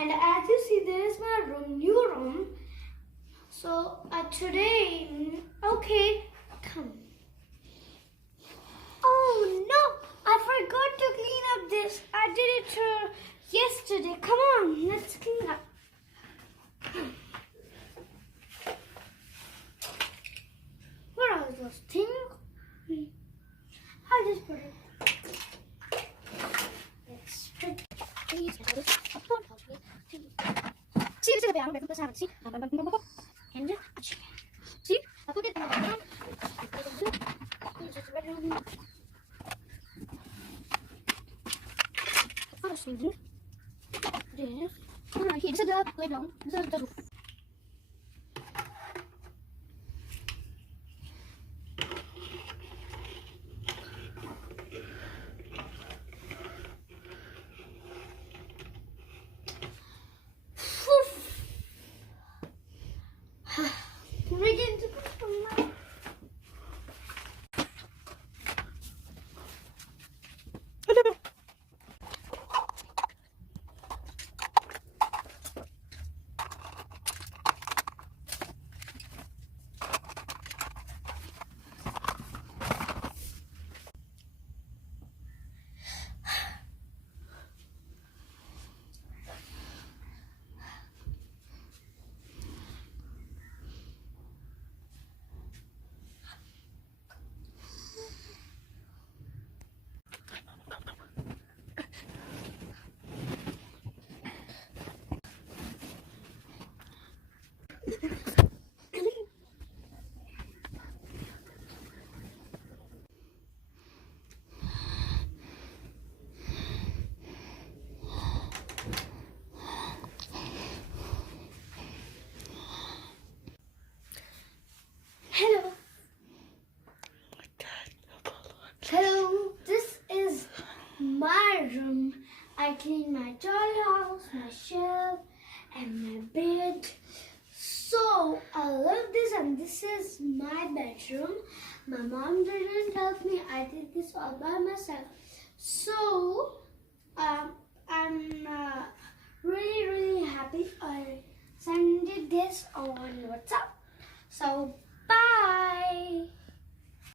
And as you see, there is my room, new room. So today, okay, come. Oh no, I forgot to clean up this. I did it yesterday. Come on, let's clean up. What are those things? I'll just put it. Let's put these. See, this is the way I'm going to put it. See, and see, I put it in the bottom. Just right around here. This is the playground. This is the roof. We're getting to put now. Hello. Hello, this is my room. I clean my dollhouse, my shelf, and my bed. So I love this, and this is my bedroom. My mom didn't help me. I did this all by myself. So